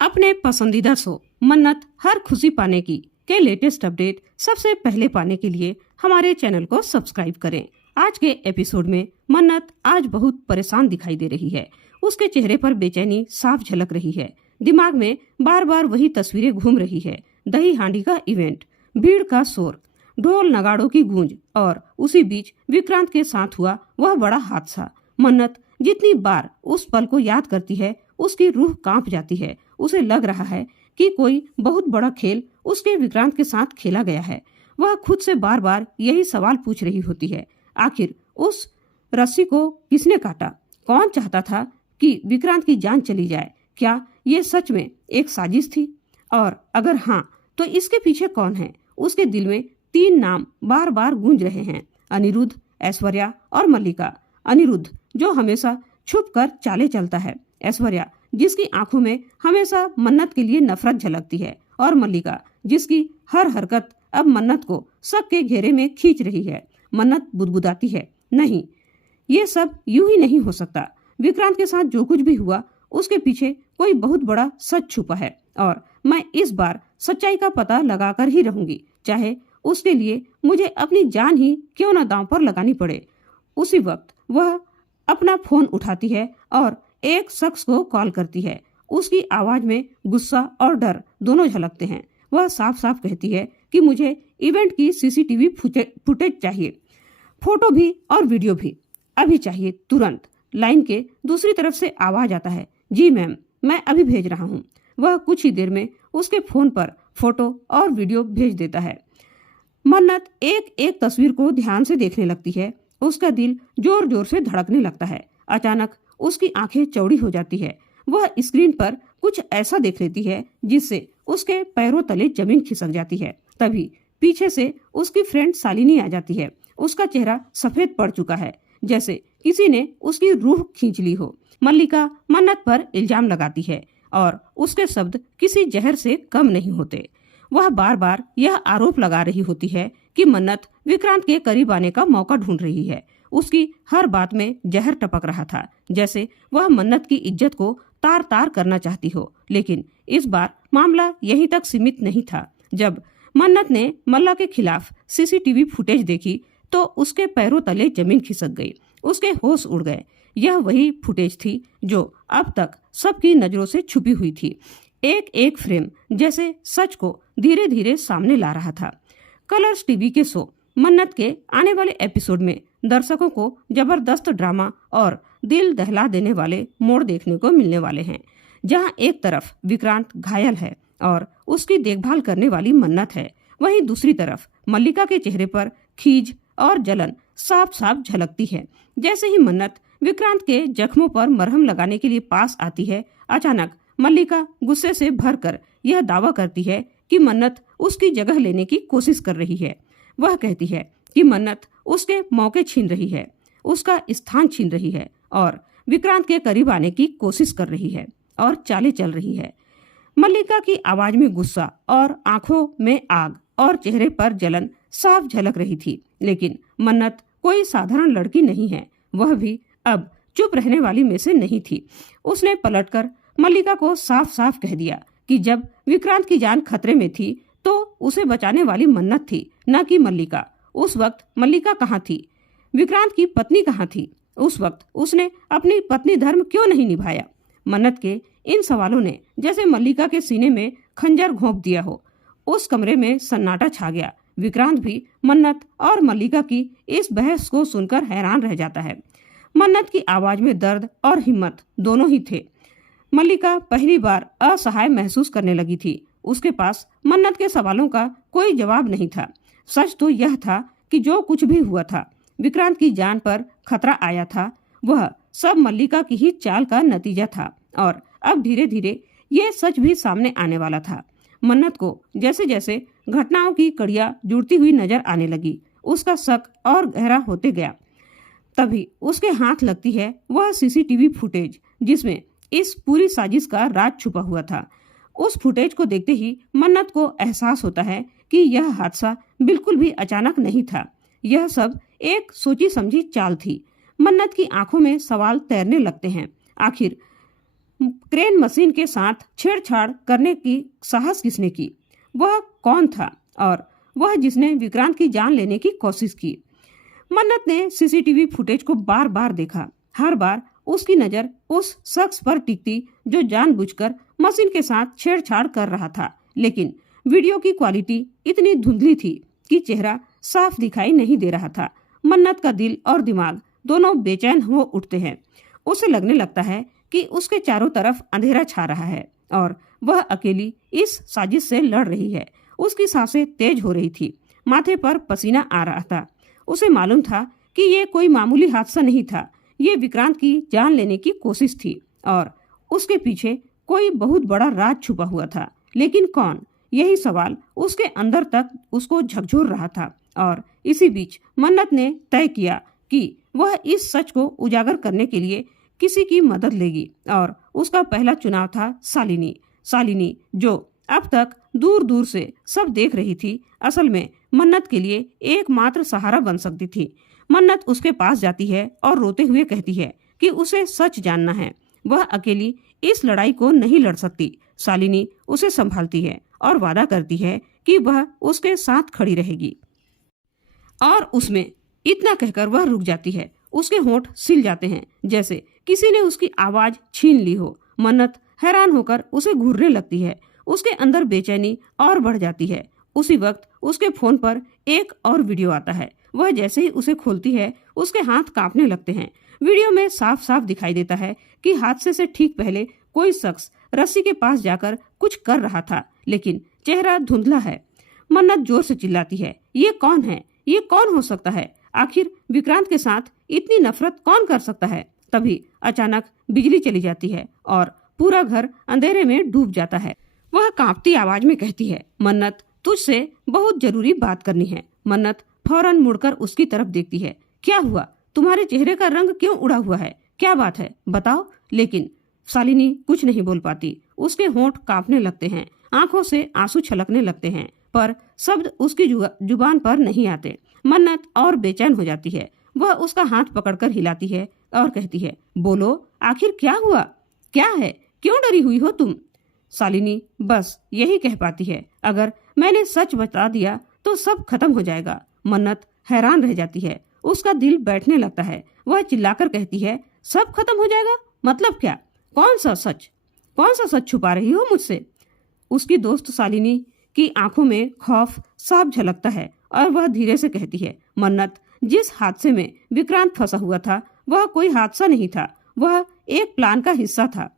अपने पसंदीदा शो मन्नत हर खुशी पाने की के लेटेस्ट अपडेट सबसे पहले पाने के लिए हमारे चैनल को सब्सक्राइब करें। आज के एपिसोड में मन्नत आज बहुत परेशान दिखाई दे रही है। उसके चेहरे पर बेचैनी साफ झलक रही है। दिमाग में बार बार वही तस्वीरें घूम रही है। दही हांडी का इवेंट, भीड़ का शोर, ढोल नगाड़ों की गूंज और उसी बीच विक्रांत के साथ हुआ वह बड़ा हादसा। मन्नत जितनी बार उस पल को याद करती है उसकी रूह कांप जाती है। उसे लग रहा है कि कोई बहुत बड़ा खेल उसके विक्रांत के साथ खेला गया है। वह खुद से बार बार यही सवाल पूछ रही होती है, आखिर उस रस्सी को किसने काटा? कौन चाहता था कि विक्रांत की जान चली जाए? क्या ये सच में एक साजिश थी? और अगर हाँ, तो इसके पीछे कौन है? उसके दिल में 3 नाम बार बार गूंज रहे हैं, अनिरुद्ध, ऐश्वर्या और मल्लिका। अनिरुद्ध जो हमेशा छुप कर चाले चलता है, ऐश्वर्या जिसकी आंखों में हमेशा मन्नत के लिए नफरत झलकती है, और मल्लिका जिसकी हर हरकत अब मन्नत को शक के घेरे में खींच रही है। मन्नत बुदबुदाती है, नहीं, ये सब यूं ही नहीं हो सकता। विक्रांत के साथ जो कुछ भी हुआ उसके पीछे कोई बहुत बड़ा सच छुपा है, और मैं इस बार सच्चाई का पता लगाकर ही रहूंगी, चाहे उसके लिए मुझे अपनी जान ही क्यों न दांव पर लगानी पड़े। उसी वक्त वह अपना फोन उठाती है और एक शख्स को कॉल करती है। उसकी आवाज में गुस्सा और डर दोनों झलकते हैं। वह साफ साफ कहती है कि मुझे इवेंट की सीसीटीवी फुटेज चाहिए, फोटो भी और वीडियो भी, अभी चाहिए, तुरंत। लाइन के दूसरी तरफ से आवाज आता है, जी मैम, मैं अभी भेज रहा हूँ। वह कुछ ही देर में उसके फोन पर फोटो और वीडियो भेज देता है। मन्नत एक एक तस्वीर को ध्यान से देखने लगती है। उसका दिल जोर जोर से धड़कने लगता है। अचानक उसकी आंखें चौड़ी हो जाती है। वह स्क्रीन पर कुछ ऐसा देख लेती है जिससे उसके पैरों तले जमीन खिसक जाती है। तभी पीछे से उसकी फ्रेंड शालिनी आ जाती है। उसका चेहरा सफेद पड़ चुका है, जैसे किसी ने उसकी रूह खींच ली हो। मल्लिका मन्नत पर इल्जाम लगाती है और उसके शब्द किसी जहर से कम नहीं होते। वह बार बार यह आरोप लगा रही होती है कि मन्नत विक्रांत के करीब आने का मौका ढूंढ रही है। उसकी हर बात में जहर टपक रहा था, जैसे वह मन्नत की इज्जत को तार तार करना चाहती हो। लेकिन इस बार मामला यहीं तक सीमित नहीं था। जब मन्नत ने मल्ला के खिलाफ सीसीटीवी फुटेज देखी तो उसके पैरों तले जमीन खिसक गई। उसके होश उड़ गए। यह वही फुटेज थी जो अब तक सबकी नजरों से छुपी हुई थी। एक एक फ्रेम जैसे सच को धीरे धीरे सामने ला रहा था। कलर्स टीवी के शो मन्नत के आने वाले एपिसोड में दर्शकों को जबरदस्त ड्रामा और दिल दहला देने वाले मोड़ देखने को मिलने वाले हैं, जहां एक तरफ विक्रांत घायल है और उसकी देखभाल करने वाली मन्नत है, वहीं दूसरी तरफ मल्लिका के चेहरे पर खीज और जलन साफ साफ झलकती है। जैसे ही मन्नत विक्रांत के जख्मों पर मरहम लगाने के लिए पास आती है, अचानक मल्लिका गुस्से से भरकर यह दावा करती है कि मन्नत उसकी जगह लेने की कोशिश कर रही है। वह कहती है कि मन्नत उसके मौके छीन रही है, उसका स्थान छीन रही है और विक्रांत के करीब आने की कोशिश कर रही है और चाले चल रही है। मल्लिका की आवाज में गुस्सा और आंखों में आग और चेहरे पर जलन साफ झलक रही थी। लेकिन मन्नत कोई साधारण लड़की नहीं है। वह भी अब चुप रहने वाली में से नहीं थी। उसने पलटकर मल्लिका को साफ साफ कह दिया कि जब विक्रांत की जान खतरे में थी तो उसे बचाने वाली मन्नत थी, न कि मल्लिका। उस वक्त मल्लिका कहाँ थी? विक्रांत की पत्नी कहाँ थी? उस वक्त उसने अपनी पत्नी धर्म क्यों नहीं निभाया? मन्नत के इन सवालों ने जैसे मल्लिका के सीने में खंजर घोंप दिया हो। उस कमरे में सन्नाटा छा गया। विक्रांत भी मन्नत और मल्लिका की इस बहस को सुनकर हैरान रह जाता है। मन्नत की आवाज में दर्द और हिम्मत दोनों ही थे। मल्लिका पहली बार असहाय महसूस करने लगी थी। उसके पास मन्नत के सवालों का कोई जवाब नहीं था। सच तो यह था कि जो कुछ भी हुआ था, विक्रांत की जान पर खतरा आया था, वह सब मल्लिका की ही चाल का नतीजा था। और अब धीरे धीरे ये सच भी सामने आने वाला था। मन्नत को जैसे जैसे घटनाओं की कड़ियां जुड़ती हुई नजर आने लगी, उसका शक और गहरा होते गया। तभी उसके हाथ लगती है वह सीसीटीवी फुटेज जिसमें इस पूरी साजिश का राज छुपा हुआ था। उस फुटेज को देखते ही मन्नत को एहसास होता है कि यह हादसा बिल्कुल भी अचानक नहीं था। यह सब एक सोची समझी चाल थी। मन्नत की आंखों में सवाल तैरने लगते हैं। आखिर क्रेन मशीन के साथ छेड़छाड़ करने की साहस किसने की? वह कौन था और वह जिसने विक्रांत की जान लेने की कोशिश की? मन्नत ने सीसीटीवी फुटेज को बार बार देखा। हर बार उसकी नजर उस शख्स पर टिकती जो जानबूझकर मशीन के साथ छेड़छाड़ कर रहा था, लेकिन वीडियो की क्वालिटी इतनी धुंधली थी कि चेहरा साफ दिखाई नहीं दे रहा था। मन्नत का दिल और दिमाग दोनों बेचैन हो उठते हैं। उसे लगने लगता है कि उसके चारों तरफ अंधेरा छा रहा है और वह अकेली इस साजिश से लड़ रही है। उसकी सांसें तेज हो रही थी, माथे पर पसीना आ रहा था। उसे मालूम था कि ये कोई मामूली हादसा नहीं था, ये विक्रांत की जान लेने की कोशिश थी और उसके पीछे कोई बहुत बड़ा राज छुपा हुआ था। लेकिन कौन? यही सवाल उसके अंदर तक उसको झकझोर रहा था। और इसी बीच मन्नत ने तय किया कि वह इस सच को उजागर करने के लिए किसी की मदद लेगी और उसका पहला चुनाव था शालिनी। शालिनी जो अब तक दूर दूर से सब देख रही थी, असल में मन्नत के लिए एकमात्र सहारा बन सकती थी। मन्नत उसके पास जाती है और रोते हुए कहती है कि उसे सच जानना है। वह अकेली इस लड़ाई को नहीं लड़ सकती। शालिनी उसे संभालती है और वादा करती है कि वह उसके साथ खड़ी रहेगी। और उसमें इतना कहकर वह रुक जाती है। उसके होंठ सिल जाते हैं, जैसे किसी ने उसकी आवाज छीन ली हो। मन्नत हैरान होकर उसे घूरने लगती है। उसके अंदर बेचैनी और बढ़ जाती है। उसी वक्त उसके फोन पर एक और वीडियो आता है। वह जैसे ही उसे खोलती है, उसके हाथ कांपने लगते हैं। वीडियो में साफ साफ दिखाई देता है कि हादसे से ठीक पहले कोई शख्स रस्सी के पास जाकर कुछ कर रहा था, लेकिन चेहरा धुंधला है। मन्नत जोर से चिल्लाती है, ये कौन है? ये कौन हो सकता है? आखिर विक्रांत के साथ इतनी नफरत कौन कर सकता है? तभी अचानक बिजली चली जाती है और पूरा घर अंधेरे में डूब जाता है। वह कांपती आवाज में कहती है, मन्नत, तुझसे बहुत जरूरी बात करनी है। मन्नत फौरन मुड़कर उसकी तरफ देखती है। क्या हुआ? तुम्हारे चेहरे का रंग क्यों उड़ा हुआ है? क्या बात है, बताओ। लेकिन शालिनी कुछ नहीं बोल पाती। उसके होंठ कांपने लगते हैं, आंखों से आंसू छलकने लगते हैं, पर शब्द उसकी जुबान पर नहीं आते। मन्नत और बेचैन हो जाती है। वह उसका हाथ पकड़कर हिलाती है और कहती है, बोलो, आखिर क्या हुआ? क्या है? क्यों डरी हुई हो तुम? शालिनी बस यही कह पाती है, अगर मैंने सच बता दिया तो सब खत्म हो जाएगा। मन्नत हैरान रह जाती है। उसका दिल बैठने लगता है। वह चिल्लाकर कहती है, सब खत्म हो जाएगा? मतलब क्या? कौन सा सच? कौन सा सच छुपा रही हो मुझसे? उसकी दोस्त शालिनी की आंखों में खौफ साफ झलकता है और वह धीरे से कहती है, मन्नत, जिस हादसे में विक्रांत फंसा हुआ था वह कोई हादसा नहीं था, वह एक प्लान का हिस्सा था।